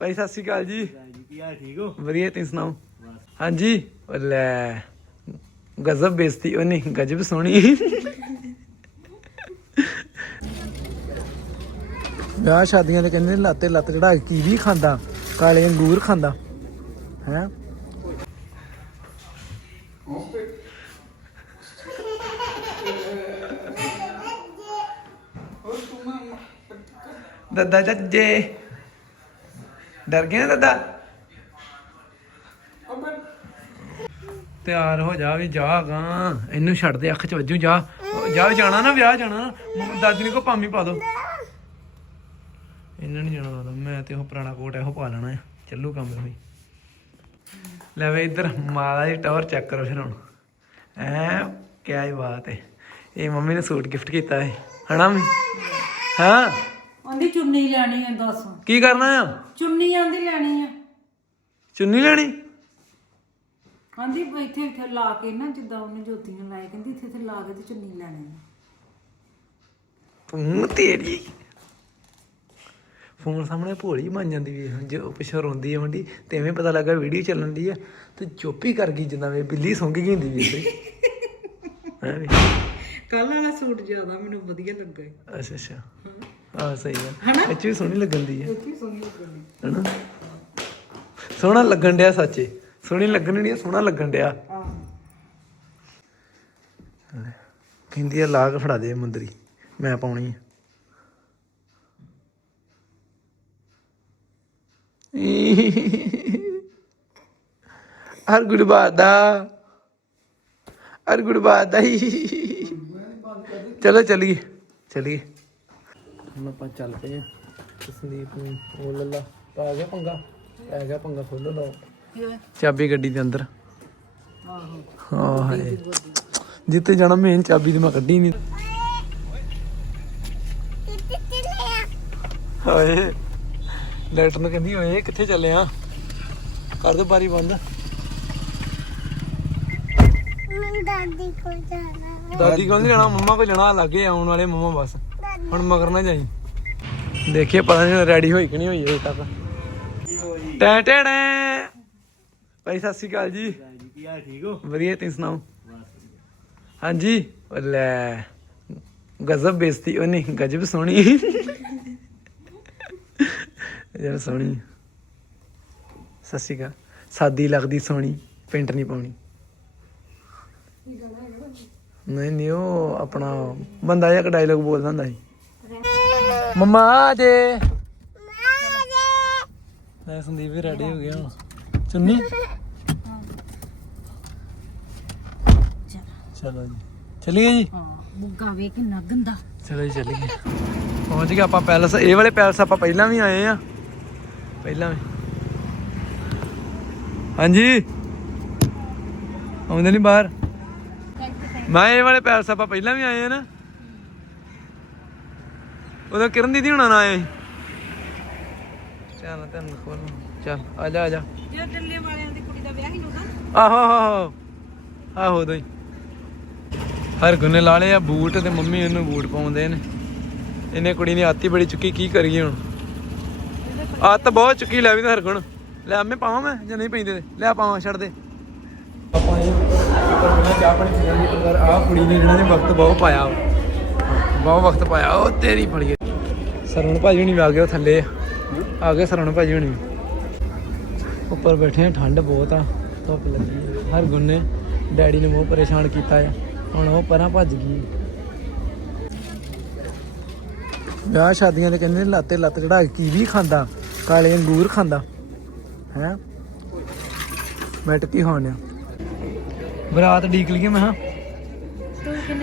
ਭਾਈ ਸਤਿ ਸ਼੍ਰੀ ਅਕਾਲ ਜੀ। ਜੀ ਕੀ ਹਾਲ ਠੀਕ ਹੋ? ਵਧੀਆ ਤੁਸੀਂ ਸੁਣਾਓ? ਹਾਂਜੀ ਉਹ ਲੈ ਗਜ਼ਬ ਬੇਇੱਜ਼ਤੀ ਉਹ ਨਹੀਂ ਗਜਬ ਸੋਹਣੀ। ਵਿਆਹ ਸ਼ਾਦੀਆਂ ਦੇ ਕਹਿੰਦੇ ਲਾਤੇ ਲੱਤ ਚੜਾ ਕੇ ਕੀਵੀ ਖਾਂਦਾ ਕਾਲੇ ਅੰਗੂਰ ਖਾਂਦਾ ਹੈ? ਦਾਦਾ ਜੱਜੇ ਡਰ ਗਿਆ ਦਾਦਾ? ਤਿਆਰ ਹੋ ਜਾ ਵੀ ਜਾ ਗਾ। ਇਹਨੂੰ ਛੱਡ ਦੇ ਅੱਖ ਚ ਵੱਜੂ ਜਾ। ਉਹ ਜਾ ਜਾਣਾ ਨਾ ਵਿਆਹ ਜਾਣਾ। ਨਾ। ਮ- ਦਾਦੀ ਨੇ ਕੋ ਪਾਮੀ ਪਾ ਦੋ। ਇਹਨਾਂ ਨਹੀਂ ਜਾਣਾ ਦਾਦਾ। ਮੈਂ ਤੇ ਉਹ ਪੁਰਾਣਾ ਕੋਟ ਇਹੋ ਪਾ ਲੈਣਾ ਚੱਲੂ ਕੰਮ ਹੋਈ ਲੈ ਵੇ ਇੱਧਰ ਮਾਲਾ ਦੀ ਟਾਵਰ ਚੈੱਕ ਕਰੋ ਫਿਰ ਹੁਣ। ਐ ਕਿਆ ਹੀ ਬਾਤ ਹੈ ਇਹ ਮੰਮੀ ਨੇ ਸੂਟ ਗਿਫਟ ਕੀਤਾ ਹੈ ਹਨਾ ਮੰਮੀ? ਹਾਂ? ਆਂਦੀ ਚੁੰਨੀ ਲੈਣੀ ਹੈ ਦੱਸ। ਕੀ ਕਰਨਾ ਆ? ਚੁੰਨੀ ਆਂਦੀ ਲੈਣੀ ਹੈ ਚੁੰਨੀ ਲੈਣੀ? ਆਂਦੀ ਇੱਥੇ ਇੱਥੇ ਲਾ ਕੇ ਨਾ ਜਿੱਦਾਂ ਉਹਨੇ ਜੋਤੀਆਂ ਲਾਏ ਕਹਿੰਦੀ ਇੱਥੇ ਇੱਥੇ ਲਾ ਕੇ ਤੇ ਚੁੰਨੀ ਲੈਣੀ ਹੈ ਤੂੰ ਤੇਰੀ। ਫੋਨ ਸਾਹਮਣੇ ਭੋਲੀ ਬਣ ਜਾਂਦੀ ਵੀ ਜੇ ਪਿੱਛੋਂ ਰੋਂਦੀ ਆ ਮੰਡੀ ਤੇ ਐਵੇਂ ਪਤਾ ਲੱਗਾ ਵੀਡੀਓ ਚੱਲਣ ਦੀ ਆ ਤੇ ਚੁੱਪ ਹੀ ਕਰ ਗਈ ਜਿੱਦਾਂ ਵੇ ਬਿੱਲੀ ਸੌਂ ਗਈ ਹੁੰਦੀ ਵੀ ਵੀ। ਕੱਲ ਵਾਲਾ ਸੂਟ ਜ਼ਿਆਦਾ ਮੈਨੂੰ ਵਧੀਆ ਲੱਗਾ ਅੱਛਾ ਅੱਛਾ। ਆ ਸਹੀ ਆ ਇਹ 'ਚ ਵੀ ਸੋਹਣੀ ਲੱਗਣ ਦੀ ਆ ਇੱਥੇ ਸੋਹਣੀ ਲੱਗਣੀ ਹਨਾ? ਸੋਹਣਾ ਲੱਗਣ ਡਿਆ ਸੱਚੇ। ਸੋਹਣੀ ਲੱਗਣ ਨਹੀਂ ਸੋਹਣਾ ਲੱਗਣ ਡਿਆ। ਆਹ ਕਹਿੰਦੀ ਆ ਲਾ ਕੇ ਫੜਾ ਦੇ ਮੁੰਦਰੀ। ਮੈਂ ਪਾਉਣੀ ਆ। ਹਰ ਗੁਰਬਾਦਾ ਹਰ ਗੁਰਬਾਦਾ ਚਲੋ ਚਲੀਏ। ਚਲੀਏ। ਹੁਣ ਆਪਾਂ ਚੱਲ ਪਏ ਆ ਸੰਦੀਪ ਨੂੰ ਉਹ ਲੱਲਾ ਪਾ ਗਿਆ ਪੰਗਾ ਪੈ ਗਿਆ ਪੰਗਾ ਖੋਲੋ ਲਓ। ਚਾਬੀ ਗੱਡੀ ਦੇ ਅੰਦਰ। ਆਹੋ। ਹਾਂ ਹਾਏ। ਜਿੱਤੇ ਜਾਣਾ ਮੇਨ ਚਾਬੀ ਤੇ ਮੈਂ ਕੱਢੀ ਨਹੀਂ ਹਾਏ। ਲੈਟਰ ਨੂੰ ਕਹਿੰਦੀ ਓਏ ਕਿੱਥੇ ਚੱਲੇ ਆ? ਕਰ ਦੋ ਬਾਰੀ ਬੰਦ। ਦਾਦੀ ਕੋ ਜਾਣਾ। ਦਾਦੀ ਕੋਲ ਨਹੀਂ ਜਾਣਾ ਮੰਮਾ ਕੋਲ ਜਾਣਾ ਲੱਗੇ ਆਉਣ ਵਾਲੇ ਮੰਮਾ ਬਸ। ਹੁਣ ਮਗਰ ਨਾ ਜਾਈ। ਦੇਖੀਏ, ਪਤਾ ਨਹੀਂ ਰੈਡੀ ਹੋਈ ਕਿ ਨਹੀਂ ਹੋਈ ਅਜੇ ਤੱਕ ਟੈ ਟੈ ਭਾਈ, ਸਤਿ ਸ਼੍ਰੀ ਅਕਾਲ ਜੀ। ਕੀ ਹਾਲ ਠੀਕ ਹੋ ਵਧੀਆ, ਤੁਸੀਂ ਸੁਣਾਓ? ਹਾਂਜੀ। ਉਹ ਲੈ, ਗਜ਼ਬ ਬੇਇੱਜ਼ਤੀ, ਉਹ ਨਹੀਂ, ਗਜਬ ਸੋਹਣੀ। ਯਾਰ ਸੋਹਣੀ। ਸਤਿ ਸ਼੍ਰੀ ਅਕਾਲ। ਸਾਦੀ ਲੱਗਦੀ ਸੋਹਣੀ, ਪਿੰਟ ਨਹੀਂ ਪਾਉਣੀ। ਨਹੀਂ ਨਹੀਂ, ਉਹ ਆਪਣਾ, ਬੰਦਾ ਜਿਹਾ ਡਾਇਲੋਗ ਬੋਲਦਾ ਹੁੰਦਾ ਸੀ। ਮੰਮਾ ਆ ਜੇ। ਲੈ ਸੰਦੀਪ ਵੀ ਰੈਡੀ ਹੋ ਗਿਆ ਹੁਣ। ਚੁੰਨੀ? ਚਲੋ ਜੀ। ਚਲੀਏ ਜੀ? ਹਾਂ ਬੁੱਗਾ ਵੇ ਕਿੰਨਾ ਗੰਦਾ। ਚਲੋ ਜੀ ਚੱਲੀਏ। ਪਹੁੰਚ ਗਏ ਆਪਾਂ ਪੈਲਸ। ਇਹ ਵਾਲੇ ਪੈਲਸ ਆਪਾਂ ਪਹਿਲਾਂ ਵੀ ਆਏ ਆ। ਪਹਿਲਾਂ ਵੀ। ਹਾਂਜੀ? ਆਉਂਦੇ ਨਹੀਂ ਬਾਹਰ? ਮੈਂ ਇਹ ਵਾਲੇ ਪੈਲਸ ਆਪਾਂ ਪਹਿਲਾਂ ਵੀ ਆਏ ਆ ਨਾ। ਉਦੋਂ ਕਿਰਨ ਦੀਦੀ ਹੁਣਾਂ ਨਾਲ ਆਏ ਸੀ ਚੱਲ ਤੈਨੂੰ ਖੋਲ ਚੱਲ ਆ ਜਾ ਆ ਜਾ। ਜੇ ਡੱਲੇ ਵਾਲਿਆਂ ਦੀ ਕੁੜੀ ਦਾ ਵਿਆਹ ਹੀ ਨੋਦਾ ਆਹੋ ਆਹੋ ਆਹੋ। ਹੀ। ਹਰ ਗੁੰਨੇ ਲਾ ਲਏ ਆ ਬੂਟ ਤੇ ਮੰਮੀ ਇਹਨੂੰ ਬੂਟ ਪਾਉਂਦੇ ਨੇ। ਇਹਨੇ ਕੁੜੀ ਨੇ ਆਤੀ ਬੜੀ ਚੁੱਕੀ ਕੀ ਕਰੀਏ ਹੁਣ? ਆਤ ਬਹੁਤ ਚੁੱਕੀ ਲੈ ਵੀ ਹਰ ਗੁਣ। ਲੈ ਆਮੇ ਪਾਵਾਂ ਮੈਂ ਜਾਂ ਨਹੀਂ ਪੈਂਦੇ? ਲੈ ਪਾਵਾਂ ਛੱਡ ਦੇ। ਆਪਾਂ ਇਹ ਉੱਪਰ ਬਿਨਾਂ ਚਾਹ ਪਾਣੀ ਪੀਣ ਦੀ ਪਰ ਆਹ ਕੁੜੀ ਨੇ ਜਿਹੜਾ ਨੇ ਵਕਤ ਬਹੁਤ ਪਾਇਆ। ਬਹੁਤ ਵਕਤ ਪਾਇਆ ਉਹ ਤੇਰੀ ਫੜੀ ਸਰਵਣ ਭਾਜੀ ਹੁਣੀ ਆ ਗਏ ਉਹ ਥੱਲੇ। ਆ। ਗਏ ਸਰਵਣ ਭਾਜੀ ਹੁਣੀ। ਉੱਪਰ ਬੈਠੇ ਆ, ਠੰਡ ਬਹੁਤ ਆ, ਧੁੱਪ ਲੱਗੀ ਹਰ ਗੁੰਨੇ ਡੈਡੀ ਨੇ ਬਹੁਤ ਪਰੇਸ਼ਾਨ ਕੀਤਾ ਆ। ਹੁਣ ਉਹ ਪਰਾਂ ਭੱਜ ਗਈ। ਵਿਆਹ ਸ਼ਾਦੀਆਂ ਦੇ ਕਹਿੰਦੇ ਨੇ ਲਾਤੇ ਲੱਤ ਚੜਾ ਕੇ ਕੀ ਵੀ ਖਾਂਦਾ, ਕਾਲੇ ਅੰਗੂਰ ਖਾਂਦਾ। ਹੈ? ਮੈਂ ਟੱਕੀ ਖਾਣਿਆ ਬਰਾਤ ਡੀਕ ਲਈਏ ਮੈਂ ਹਾਂ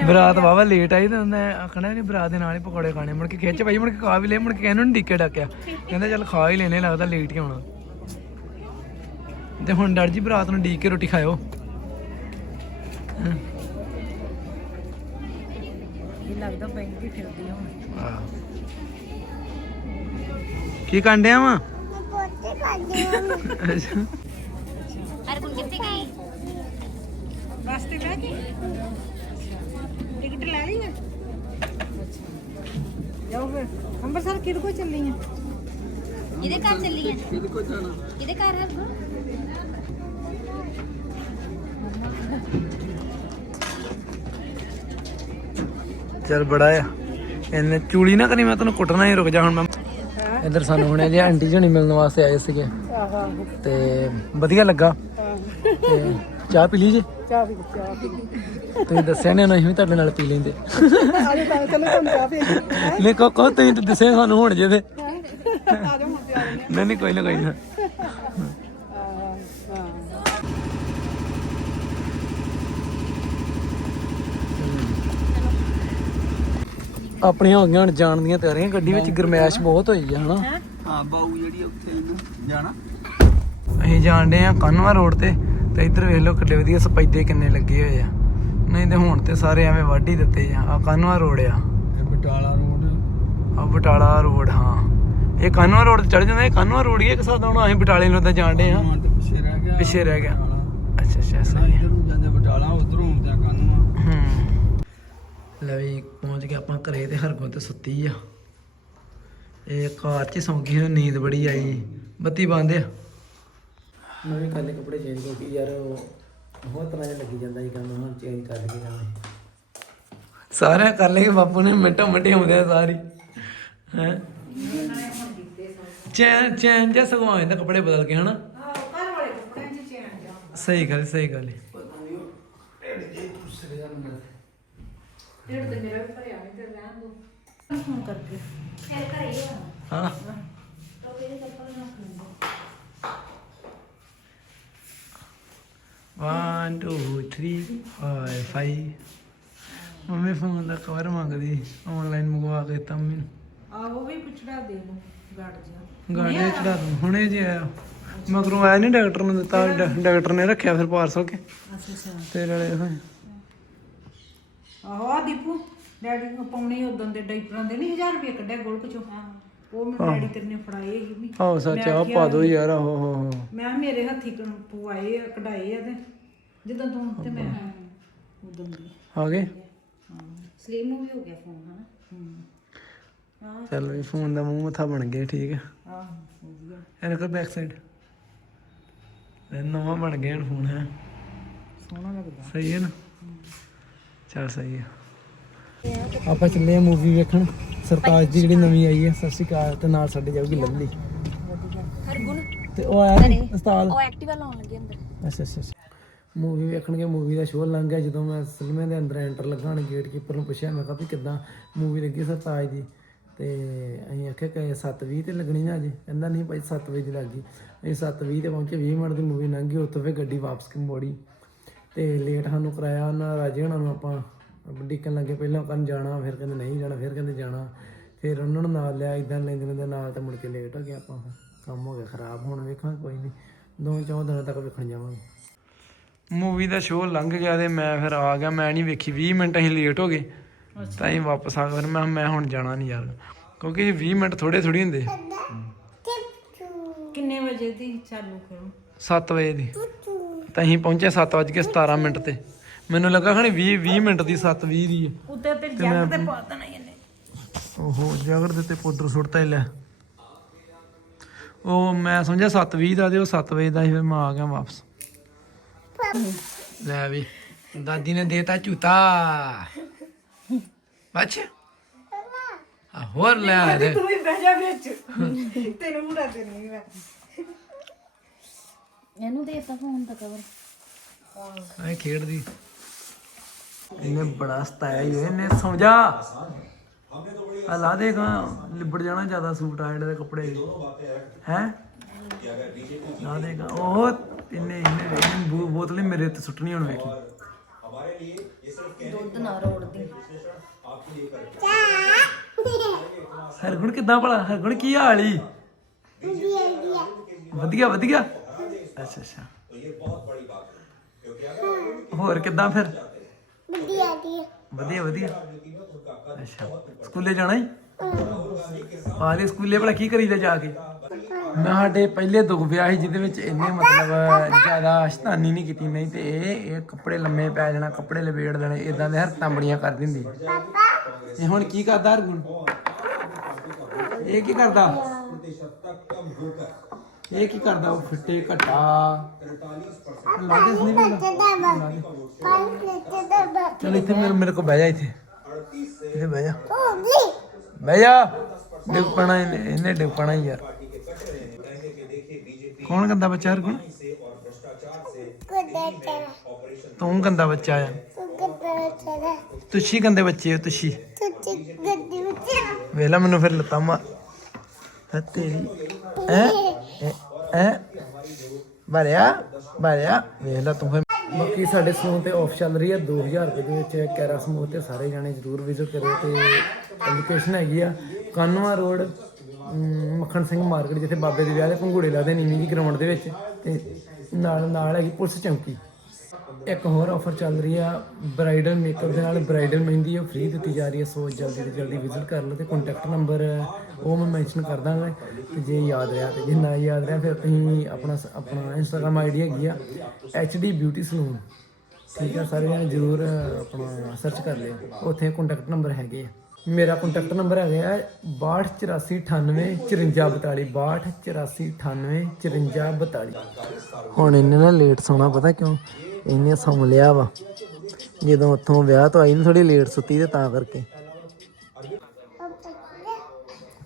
ਬਰਾਤ ਵਾਵਾ ਲੇਟ ਆਈ ਤਾਂ ਮੈਂ ਆਖਣਾ ਨਹੀਂ ਬਰਾਤ ਦੇ ਨਾਲ ਹੀ ਪਕੌੜੇ ਖਾਣੇ। ਮੁੜ ਕੇ ਖਿੱਚ ਪਈ ਮੁੜ ਕੇ ਖਾ ਵੀ ਲਏ ਮੁੜ ਕੇ ਇਹਨੂੰ ਨੀ ਡੀਕੇ ਡੱਕਿਆ। ਕਹਿੰਦਾ ਚੱਲ ਖਾ ਹੀ ਲੈਨੇ ਲੱਗਦਾ ਲੇਟ ਹੀ ਆਉਣਾ ਤੇ ਹੁਣ ਡਰ ਜੀ ਬਰਾਤ ਨੂੰ ਡੀਕ ਕੇ ਰੋਟੀ ਖਾਇਓ। ਇਹ ਲੱਗਦਾ ਬੈਂਕ ਫਿਰਦੀ ਹੁਣ। ਆਹ। ਕੀ ਕੰਡਿਆ ਵਾ? ਅਰਗੁਣ ਕਿੱਥੇ ਗਈ? ਬੱਸ ਤੇ ਬਹਿ ਕੇ? ਟਿਕਟ ਲੈ ਲਈ ਹੈ ਜਾਓ ਫਿਰ ਅੰਮ੍ਰਿਤਸਰ ਕਿਹਦੇ ਕੋਲ ਚੱਲੀ ਹੈ ਇਹਦੇ ਘਰ ਚੱਲੀ ਆ ਇਹਦੇ ਕੋਲ ਜਾਣਾ? ਇਹਦੇ ਘਰ ਹੈ ਚੱਲ ਬੜਾ ਆ। ਇਹਨੇ ਚੂਲੀ ਨਾ ਕਰੀ ਮੈਂ ਤੈਨੂੰ ਕੁੱਟਣਾ ਹੀ ਰੁਕ ਜਾ ਹੁਣ ਮੈਂ। ਇੱਧਰ ਸਾਨੂੰ ਹੁਣੇ ਜੀ ਆਂਟੀ ਜਣੀ ਮਿਲਣ ਵਾਸਤੇ ਆਏ ਸੀਗੇ। ਤੇ ਵਧੀਆ ਲੱਗਾ। ਤੇ ਚਾਹ ਪੀ ਲਈ ਜੀ? ਚਾਹ ਵੀ ਚਾਹ ਵੀ ਤੁਸੀਂ ਦੱਸਿਆ ਨਹੀਂ ਅਸੀਂ ਵੀ ਤੁਹਾਡੇ ਨਾਲ ਪੀ ਲੈਂਦੇ। ਆਜੋ ਤਾਂ ਚਲੋ ਤੁਹਾਨੂੰ ਚਾਹ ਪੀ ਲੈ ਕੋ ਕੋ ਤੁਸੀਂ ਤਾਂ ਦੱਸਿਆ ਸਾਨੂੰ ਹੁਣ ਜੇ ਤੇ। ਹੁਣ ਰਹੇ ਨਹੀਂ ਨਹੀਂ ਕੋਈ ਨਾ ਕੋਈ ਨਾ। ਆਪਣੀਆਂ ਹੋ ਗਈਆਂ ਹੁਣ ਜਾਣ ਦੀਆਂ ਤਿਆਰੀਆਂ ਗੱਡੀ ਵਿੱਚ ਗਰਮੈਸ਼ ਬਹੁਤ ਹੋਈ ਆ ਹਨਾ? ਹਾਂ ਬਾਊ ਜਿਹੜੀ ਉੱਥੇ ਇਹਨੂੰ ਜਾਣਾ। ਅਸੀਂ ਜਾਣਦੇ ਆ ਕਾਨਵਾ ਰੋਡ ਤੇ। ਤੇ ਇੱਧਰ ਵੇਖ ਲਓ ਕਿੱਡੇ ਵਧੀਆ ਸਪੈਦੇ ਕਿੰਨੇ ਲੱਗੇ ਹੋਏ ਆ। ਨਹੀਂ ਤੇ ਹੁਣ ਤੇ ਸਾਰੇ ਐਵੇਂ ਵਾਢੀ ਦਿੱਤੇ ਆ। ਆ ਕਾਨਵਾ ਰੋਡ ਆ। ਬਟਾਲਾ ਰੋਡ। ਆ ਬਟਾਲਾ ਰੋਡ ਹਾਂ। ਇਹ ਕਾਨਵਾ ਰੋਡ ਤੇ ਚੜ ਜਾਂਦਾ ਇਹ ਕਾਨਵਾ ਰੋਡ ਹੀ ਇੱਕ ਸਾਥ ਹੁਣ ਅਸੀਂ ਬਟਾਲੇ ਨੂੰ ਤਾਂ ਜਾਣਦੇ ਆ? ਹਾਂ ਪਿੱਛੇ ਰਹਿ ਗਿਆ। ਪਿੱਛੇ ਰਹਿ ਗਿਆ। ਅੱਛਾ ਅੱਛਾ ਸਹੀ ਇੱਧਰ ਨੂੰ ਜਾਂਦੇ ਬਟਾਲਾ ਉਧਰੋਂ ਆਉਂਦਾ ਕਾਨੂੰਨ ਹੂੰ। ਲੈ ਵੀ ਪਹੁੰਚ ਗਏ ਆਪਾਂ ਘਰੇ ਤੇ ਹਰਗੁਣ ਤੇ ਸੁੱਤੀ ਆ। ਇਹ ਕਾਰ 'ਚ ਹੀ ਸੌਂ ਗਈ ਨੀਂਦ ਬੜੀ ਆਈ। ਬੱਤੀ ਬੰਦ ਆ। ਮੈਂ ਵੀ ਕੱਲੇ ਕੱਪੜੇ ਚੇਂਜ ਕਰਕੇ ਯਾਰ ਉਹ ਬਹੁਤ ਤਰ੍ਹਾਂ ਜਿਹਾ ਲੱਗੀ ਜਾਂਦਾ ਸੀ ਕੰਮ ਹੁਣ ਚੇਂਜ ਕਰ ਲਈਏ ਜਾਣੇ ਸਾਰਿਆਂ ਕਰ ਲਏ ਬਾਪੂ ਨੇ ਮਿੰਟਾਂ ਮਿੰਟੇ ਆਉਂਦੇ ਆ ਸਾਰੀ। ਹੈ? ਚੈਨ ਚੈਨ ਜਿਹਾ ਸਗੋਂ ਜਾਂਦਾ ਕੱਪੜੇ ਬਦਲ ਕੇ ਹਨਾ? ਘਰ ਵਾਲੇ ਕੱਪੜਿਆਂ 'ਚ ਚੈਨ ਜਾ ਸਹੀ ਗੱਲ ਸਹੀ ਗੱਲ ਹੈ ਢਿੱਡ ਤੇ ਮੇਰਾ ਵੀ ਭਰਿਆ ਨਹੀਂ ਤੇ ਰਹਿਣ ਦੋ। ਫੋਨ ਕਰਕੇ ਹਾਂ। One, two, three, five, five. ਮੰਮੀ ਫੋਨ ਦਾ ਕਵਰ ਮੰਗਦੀ ਆਨਲਾਈਨ ਮੰਗਵਾ ਕੇ ਦਿੱਤਾ ਮੈਨੂੰ। ਆਹੋ ਵੀ ਪੁੱਛੜਾ ਦੇ ਨੂੰ ਗੜ ਜਾ ਗਾੜੇ ਚੜਾ ਦੂੰ ਹੁਣੇ ਜੇ ਆਇਆ। ਮਗਰੋਂ ਆਇਆ ਨਹੀਂ ਡਾਕਟਰ ਨੂੰ ਦਿੱਤਾ ਡਾ- ਡਾਕਟਰ ਨੇ ਰੱਖਿਆ ਫਿਰ ਪਾਰਸਲ ਕੇ। ਅੱਛਾ ਅੱਛਾ। ਤੇਰੇ ਵਾਲੇ ਹੋਏ। ਆਹੋ ਆ ਦੀਪੂ ਡੈਡੀ ਨੂੰ ਪਾਉਣੇ ਉਦੋਂ ਦੇ ਡਾਈਪਰਾਂ ਦੇ ਨਹੀਂ 1000 ਰੁਪਏ ਕੱਢਿਆ ਗੋਲਕ ਚੋਂ। ਉਹ ਮੈਨੂੰ ਡੈਡੀ ਤੇਰੇ ਨੇ ਫੜਾਏ ਸੀ ਵੀ ਆਹੋ ਸੱਚ ਆ ਪਾ ਦੋ ਯਾਰ ਆਹੋ ਹੋ ਹੋ ਮੈਂ ਕਿਹਾ ਮੇਰੇ ਹੱਥੀ ਪਵਾਏ ਆ ਕਢਾਏ ਆ ਤੇ ਜਦੋਂ ਤੂੰ ਤੇ ਮੈਂ ਉਦੋਂ ਦੀ। ਆ ਗਏ? ਸਲੀਮ ਵੀ ਹੋ ਗਿਆ ਫੋਨ ਹਨਾ? ਚੱਲ ਵੀ ਫੋਨ ਦਾ ਮੂੰਹ ਮੱਥਾ ਬਣ ਗਿਆ ਠੀਕ ਹੈ ਆਹ ਹੋ ਗਿਆ ਇਹਨੂੰ ਕਰ ਬੈਕ ਸਾਈਡ ਇਹ ਨਵਾਂ ਬਣ ਗਿਆ ਫੋਨ ਹੈ। ਸੋਹਣਾ ਲੱਗਦਾ। ਸਹੀ ਹੈ ਨਾ? ਚੱਲ ਸਹੀ ਹੈ ਆਪਾਂ ਚੱਲੇ ਆ ਮੂਵੀ ਵੇਖਣ। ਸਰਤਾਜ ਦੀ ਜਿਹੜੀ ਨਵੀਂ ਆਈ ਹੈ ਸਤਿ ਸ਼੍ਰੀ ਅਕਾਲ ਤੇ ਨਾਲ ਸਾਡੇ ਜਾਊਗੀ ਲੱਲੀ ਹਰਗੁਣ? ਤੇ ਉਹ ਆਇਆ ਨੀ ਉਸਤਾਦ? ਉਹ ਐਕਟਿਵਾ ਲਾਉਣ ਲੱਗੇ ਅੰਦਰ। ਅੱਛਾ ਅੱਛਾ ਮੂਵੀ ਵੇਖਣਗੇ ਮੂਵੀ ਦਾ ਸ਼ੋਅ ਲੰਘ ਗਿਆ ਜਦੋਂ ਮੈਂ ਸਿਨੇਮੇ ਦੇ ਅੰਦਰ ਐਂਟਰ ਲੱਗਾ ਹਣ ਗੇਟ ਕੀਪਰ ਨੂੰ ਪੁੱਛਿਆ ਮੈਂ ਕਿਹਾ ਵੀ ਕਿੱਦਾਂ ਮੂਵੀ ਲੱਗੀ ਸਰਤਾਜ ਦੀ? ਤੇ ਅਸੀਂ ਆਖਿਆ ਕਿ 7:20 ਤੇ ਲੱਗਣੀ ਨਾ ਅਜੇ। ਕਹਿੰਦਾ ਨਹੀਂ ਭਾਈ 7 ਵਜੇ ਦੀ ਲੱਗੀ ਅਸੀਂ 7:20 ਤੇ ਪਹੁੰਚੇ 20 ਮਿੰਟ ਦੀ ਮੂਵੀ ਲੰਘ ਗਈ ਉੱਥੋਂ ਫਿਰ ਗੱਡੀ ਵਾਪਸ ਕਿ ਮੋੜੀ। ਤੇ ਲੇਟ ਸਾਨੂੰ ਕਰਾਇਆ ਉਹਨਾਂ ਰਾਜੇ ਹੋਣਾ ਨੂੰ ਆਪਾਂ। ਡਿੱਕਣ ਲੱਗੇ ਪਹਿਲਾਂ ਕੰਨ ਜਾਣਾ ਫਿਰ ਕਹਿੰਦੇ ਨਹੀਂ ਜਾਣਾ ਫਿਰ ਕਹਿੰਦੇ ਜਾਣਾ। ਫਿਰ ਉਹਨਾਂ ਨੂੰ ਨਾਲ ਲਿਆ ਇਦਾਂ ਲੈਂਦੇ ਦੇ ਨਾਲ ਤੇ ਮੁੜ ਕੇ ਲੇਟ ਹੋ ਗਿਆ ਆਪਾਂ। ਕੰਮ ਹੋ ਗਿਆ ਖਰਾਬ ਹੁਣ ਵੇਖਾਂਗੇ ਕੋਈ ਨਹੀਂ। ਦੋ ਚੌਂ ਦਿਨਾਂ ਤੱਕ ਵੇਖਣ ਜਾਵਾਂਗੇ। ਮੂਵੀ ਦਾ ਸ਼ੋਅ ਲੰਘ ਗਿਆ ਤੇ ਮੈਂ ਫਿਰ ਆ ਗਿਆ ਮੈਂ ਨਹੀਂ ਵੇਖੀ। 20 ਮਿੰਟ ਅਸੀਂ ਲੇਟ ਹੋ ਗਏ। ਤਾਂ ਹੀ ਵਾਪਸ ਆ ਗਿਆ ਫਿਰ ਮੈਂ ਕਿਹਾ ਮੈਂ ਹੁਣ ਜਾਣਾ ਨਹੀਂ ਯਾਰ। ਕਿਉਂਕਿ 20 ਮਿੰਟ ਥੋੜੇ ਥੋੜੀ ਹੁੰਦੇ। ਕਿੰਨੇ ਵਜੇ ਦੀ ਚਾਲੂ ਕਰੋ? 7 ਵਜੇ ਦੀ। ਤਾਂ ਅਸੀਂ ਪਹੁੰਚੇ 7:17 ਮਿੰਟ ਤੇ। ਮੈਨੂੰ ਲੱਗਾ ਖਣੀ 20 20 ਮਿੰਟ ਦੀ 7:20 ਦੀ ਹੈ। ਉੱਤੇ ਤੇ ਜੱਗ ਤੇ ਪਾ ਦੇਣਾ ਇਹਨੇ। ਓਹੋ ਜਗਰ ਦੇ ਤੇ ਪਾਊਡਰ ਸੁੱਟਤਾ ਹੀ ਲੈ। ਉਹ ਮੈਂ ਸਮਝਿਆ 7:20 ਦਾ ਤੇ ਉਹ 7 ਵਜੇ ਦਾ ਸੀ ਫਿਰ ਮੈਂ ਆ ਗਿਆ ਵਾਪਸ। ਲੈ ਵੀ ਦਾਦੀ ਨੇ ਦੇਤਾ ਝੂਤਾ ਬੱਚ। ਆ ਹੋਰ ਲੈ ਆ ਦੇ। ਤੂੰ ਹੀ ਬਹਿ ਜਾ ਵਿੱਚ। ਤੈਨੂੰ ਮੁੜਾ ਤੇ ਨਹੀਂ ਮੈਂ। ਇਹਨੂੰ ਦੇਤਾ ਫੋਨ ਦਾ ਕਵਰ ਐ ਖੇਡਦੀ। ਇਹਨੇ ਬੜਾ ਸਤਾਇਆ ਹੀ ਇਹਨੇ ਸਮਝਾ। ਆ ਲਾ ਦੇਗਾ ਲਿਬੜ ਜਾਣਾ ਜ਼ਿਆਦਾ ਸੂਟ ਆ ਜਿਹੜੇ ਕੱਪੜੇ। ਹੈ? ਲਾ ਦੇਗਾ ਉਹ ਇਹਨੇ ਇਹਨੇ ਬੋਤਲ ਮੇਰੇ ਤੇ ਸੁੱਟਣੀ ਹੁਣ ਵੇਖੀ ਦੁੱਧ ਨਾ ਰੋੜਦੀ ਹਰਗੁਣ ਕਿੱਦਾਂ ਭਲਾ? ਹਰਗੁਣ ਕੀ ਹਾਲ ਈ? ਵਧੀਆ ਵਧੀਆ। ਅੱਛਾ ਅੱਛਾ। ਹੋਰ ਕਿੱਦਾਂ ਫਿਰ? ਵਧੀਆ ਦੀ ਵਧੀਆ ਵਧੀਆ। ਅੱਛਾ ਸਕੂਲੇ ਜਾਣਾ ਹੀ ਆਲੇ ਸਕੂਲੇ ਭਲਾ ਕੀ ਕਰੀਦਾ ਜਾ ਕੇ? ਮੈਂ ਸਾਡੇ ਪਹਿਲੇ ਦੁੱਖ ਵਿਆਹ ਸੀ ਜਿਹਦੇ ਵਿੱਚ ਇਹਨੇ ਮਤਲਬ ਜ਼ਿਆਦਾ ਸ਼ਤਾਨੀ ਨਹੀਂ ਕੀਤੀ ਨਹੀਂ ਤੇ ਇਹ ਇਹ ਕੱਪੜੇ ਲੰਮੇ ਪੈ ਜਾਣਾ ਕੱਪੜੇ ਲਪੇੜ ਦੇਣੇ ਇਦਾਂ ਦੇ ਹਰਕਤਾਂ ਬੜੀਆਂ ਕਰ ਦਿੰਦੀ। ਇਹ ਹੁਣ ਕੀ ਕਰਦਾ ਹਰਗੁਣ? ਇਹ ਕੀ ਕਰਦਾ? ਇਹ ਕੀ ਕਰਦਾ ਉਹ ਫਿੱਟੇ ਘਟਾ? ਲਾ ਦੇ। ਸੁਣੀ ਲਾ ਦੇ ਚਲ ਇੱਥੇ ਮੇਰੇ ਮੇਰੇ ਕੋ ਬਹਿ ਜਾ ਇੱਥੇ। ਇੱਥੇ ਬਹਿ ਜਾ। ਬਹਿ ਜਾ। ਡਿੱਗ ਪਣਾ ਇਹਨੇ ਇਹਨੇ ਡਿੱਗ ਪਣਾ ਹੀ ਯਾਰ। ਕੌਣ ਗੰਦਾ ਬੱਚਾ ਹਰ ਕੋਣ ਤੂੰ ਗੰਦਾ ਬੱਚਾ ਆ। ਤੁਸੀਂ ਗੰਦੇ ਬੱਚੇ ਹੋ ਤੁਸੀਂ। ਵੇਲਾ ਮੈਨੂੰ ਫਿਰ ਲੱਤਾਂ ਮਾ ਹੈ ਤੇਰੀ। ਐ ਐ ਭਰਿਆ ਭਰਿਆ ਵੇਲਾ ਤੂੰ ਬਾਕੀ ਸਾਡੇ ਸਲੂਨ ਤੇ ਆਫ ਚੱਲ ਰਹੀ ਹੈ 2000 ਰੁਪਏ ਦੇ ਵਿੱਚ ਕੈਰਾ ਸਮੂਹ ਤੇ ਸਾਰੇ ਜਾਣੇ ਜਰੂਰ ਵਿਜ਼ਿਟ ਕਰਿਓ ਤੇ ਲੋਕੇਸ਼ਨ ਹੈਗੀ ਆ ਕਾਨਵਾ ਰੋਡ ਮੱਖਣ ਸਿੰਘ ਮਾਰਕੀਟ ਜਿੱਥੇ ਬਾਬੇ ਦੇ ਵਿਆਹ ਦੇ ਪੰਘੂੜੇ ਲਾਦੇ ਨੀਵੀਂ ਦੀ ਗਰਾਊਂਡ ਦੇ ਵਿੱਚ ਤੇ ਨਾਲ ਨਾਲ ਹੈਗੀ ਪੁਲਿਸ ਚੌਂਕੀ। ਇੱਕ ਹੋਰ ਆਫਰ ਚੱਲ ਰਹੀ ਆ ਬ੍ਰਾਈਡਲ ਮੇਕਅਪ ਦੇ ਨਾਲ ਬ੍ਰਾਈਡਲ ਮਹਿੰਦੀ ਉਹ ਫ੍ਰੀ ਦਿੱਤੀ ਜਾ ਰਹੀ ਹੈ ਸੋ ਜਲਦੀ ਤੋਂ ਜਲਦੀ ਵਿਜ਼ਿਟ ਕਰ ਲਓ ਤੇ ਕੰਟੈਕਟ ਨੰਬਰ ਉਹ ਮੈਂ ਮੈਂਸ਼ਨ ਕਰ ਦਾਂਗਾ, ਤੇ ਜੇ ਯਾਦ ਰਿਹਾ ਤੇ ਜੇ ਨਾ ਯਾਦ ਰਿਹਾ ਫਿਰ ਤੁਸੀਂ ਆਪਣਾ ਆਪਣਾ ਇੰਸਟਾਗ੍ਰam ਆਈਡੀ ਹੈਗੀ ਆ HD ਬਿਊਟੀ ਸਲੂਨ ਠੀਕ ਆ, ਸਾਰੇ ਜਣੇ ਜਰੂਰ ਆਪਣਾ ਸਰਚ ਕਰ ਲਿਓ, ਉੱਥੇ ਕੰਟੈਕਟ ਨੰਬਰ ਹੈਗੇ ਆ। ਮੇਰਾ ਕੰਟੈਕਟ ਨੰਬਰ ਹੈਗਾ ਹੈ 628498 5442 628498 ਹੁਣ ਇਹਨੇ ਨਾ ਲੇਟ ਸੌਣਾ ਪਤਾ ਕਿਉਂ? ਇਹਨੇ ਸੌਂ ਲਿਆ ਵਾ। ਜਦੋਂ ਉੱਥੋਂ ਵਿਆਹ ਤੋਂ ਆਈ ਨਾ ਥੋੜੀ ਲੇਟ ਸੁੱਤੀ ਤੇ ਤਾਂ ਕਰਕੇ।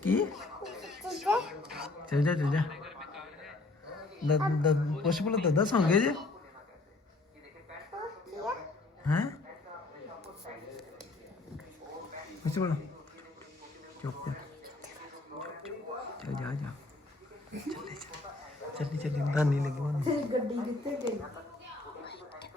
ਕੀ? ਚੱਲ ਜਾ ਚੱਲ ਜਾ। ਦ ਦ, ਪੁੱਛ ਬੋਲ ਦੱਦਾ ਸੌਂਗੇ ਜੇ? ਹੈ? ਪੁੱਛ ਬੋਲ ਚੁੱਪ ਚੱਲ ਜਾ ਜਾ। ਚੱਲੇ, ਚੱਲੀ। ਚੱਲੀ ਦਾਨੀ ਲੱਗੀ ਮੈਨੂੰ ਗੱਡੀ ਕਿੱਥੇ ਗਈ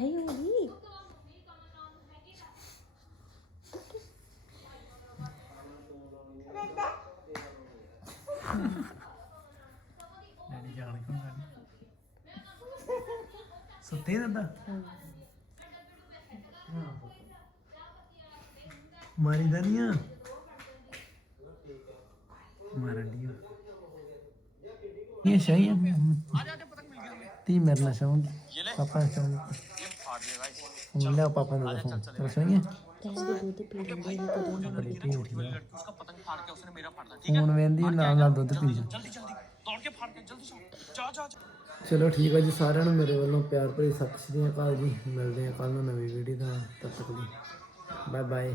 ਦੀ ਇਹ ਸਹੀ ਹੈ ਤੀ ਮੇਰੇ ਨਾਲ ਸੌਂ ਪਾਪਾ ਸੌਂ ਹੁਣ ਲੈ ਪਾਪਾ ਨੂੰ ਫੋਨ ਚਲ ਸਹੀ ਹੈ ਕਹਿੰਦੇ ਲੈਂਦੇ ਨੇ ਕਦੋਂ ਬੜੀ ਢੀਠ ਹੈ ਫੋਨ ਵੇਂਦੀ ਨਾਲ ਨਾਲ ਦੁੱਧ ਪੀ ਜਾ ਚਲੋ ਠੀਕ ਹੈ ਜੀ ਸਾਰਿਆਂ ਨੂੰ ਮੇਰੇ ਵੱਲੋਂ ਪਿਆਰ ਭਰੀ ਸਤਿ ਸ਼੍ਰੀ ਅਕਾਲ ਜੀ ਮਿਲਦੇ ਹਾਂ ਕੱਲ ਨੂੰ ਨਵੀਂ ਵੀਡੀਓ ਦਾ ਤਦ ਤੱਕ ਲਈ ਬਾਏ ਬਾਏ